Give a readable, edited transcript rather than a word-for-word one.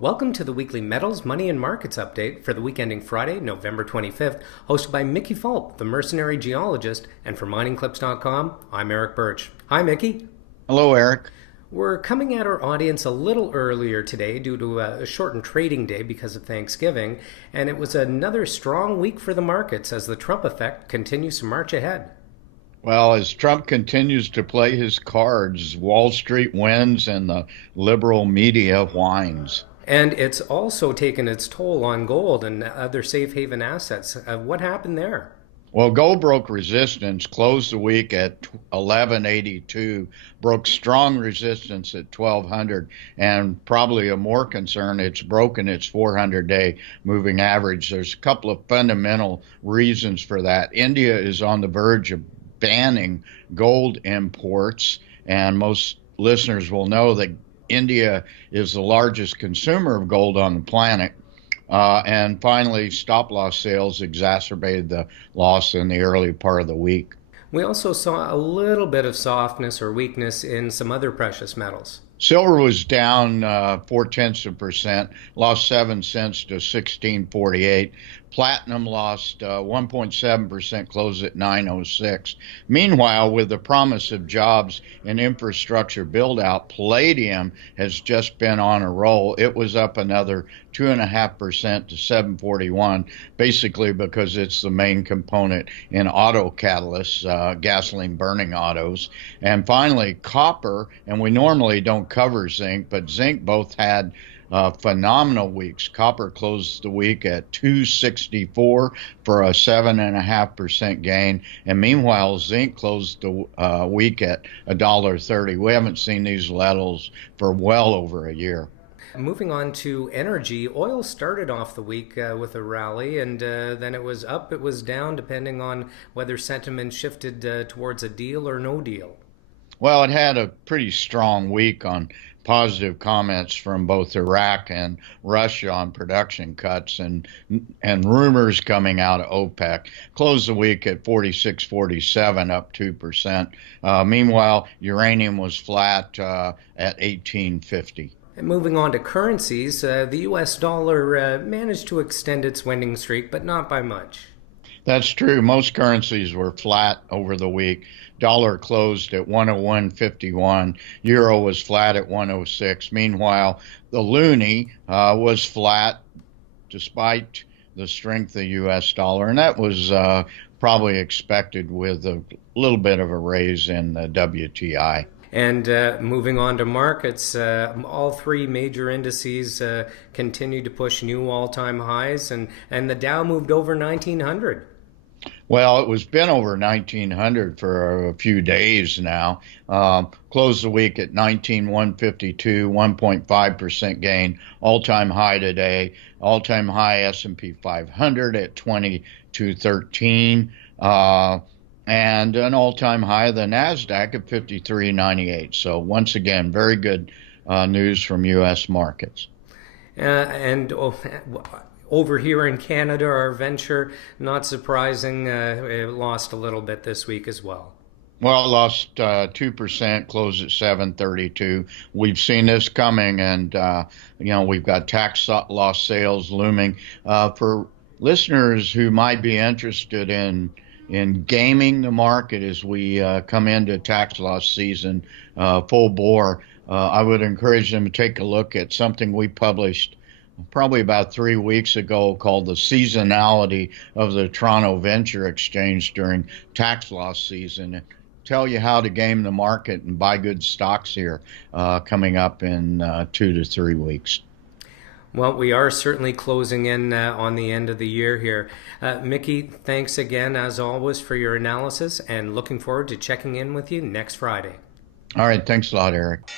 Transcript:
Welcome to the weekly Metals, Money, and Markets update for the week ending Friday, November 25th, hosted by Mickey Fulp, the Mercenary Geologist, and for miningclips.com, I'm Erick Bertsch. Hi, Mickey. Hello, Eric. We're coming at our audience a little earlier today due to a shortened trading day because of Thanksgiving, and it was another strong week for the markets as the Trump effect continues to march ahead. Well, as Trump continues to play his cards, Wall Street wins and the liberal media whines. And it's also taken its toll on gold and other safe haven assets. What happened there? Well, gold broke resistance, closed the week at 1182, broke strong resistance at 1200, and probably a more concern, it's broken its 400-day moving average. There's a couple of fundamental reasons for that. India is on the verge of banning gold imports, and most listeners will know that India is the largest consumer of gold on the planet. And finally, stop-loss sales exacerbated the loss in the early part of the week. We also saw a little bit of softness or weakness in some other precious metals. Silver was down 0.4%, lost 7 cents to 16.48. Platinum lost 1.7%, closed at 9.06. Meanwhile, with the promise of jobs and infrastructure build-out, palladium has just been on a roll. It was up another 2.5% to 7.41, basically because it's the main component in auto catalysts, gasoline burning autos. And finally, copper, and we normally don't cover zinc, but zinc both had phenomenal weeks. Copper closed the week at 264 for a 7.5% gain, and meanwhile zinc closed the week at $1.30. We haven't seen these levels for well over a year. Moving on to energy, oil started off the week with a rally, and then it was up, it was down, depending on whether sentiment shifted towards a deal or no deal. Well, it had a pretty strong week on positive comments from both Iraq and Russia on production cuts and rumors coming out of OPEC. Closed the week at 46.47, up 2%. Meanwhile, uranium was flat at 18.50. And moving on to currencies, the U.S. dollar managed to extend its winning streak, but not by much. That's true. Most currencies were flat over the week. Dollar closed at 101.51. Euro was flat at 106. Meanwhile, the loonie was flat despite the strength of the U.S. dollar, and that was probably expected with a little bit of a raise in the WTI. And moving on to markets, all three major indices continue to push new all-time highs, and the Dow moved over 1900. Well, it was been over 1900 for a few days now. Closed the week at 19,152, 1.5% gain. All-time high today. All-time high S&P 500 at 2213. And an all-time high of the NASDAQ at 53.98. So once again, very good news from U.S. markets. Over here in Canada, our venture, not surprising, it lost a little bit this week as well. Well, it lost 2%, closed at 732. We've seen this coming, and we've got tax loss sales looming. For listeners who might be interested in gaming the market as we come into tax loss season full bore, I would encourage them to take a look at something we published probably about 3 weeks ago called The Seasonality of the Toronto Venture Exchange during tax loss season. Tell you how to game the market and buy good stocks here coming up in 2 to 3 weeks. Well, we are certainly closing in on the end of the year here. Mickey, thanks again, as always, for your analysis, and looking forward to checking in with you next Friday. All right. Thanks a lot, Eric.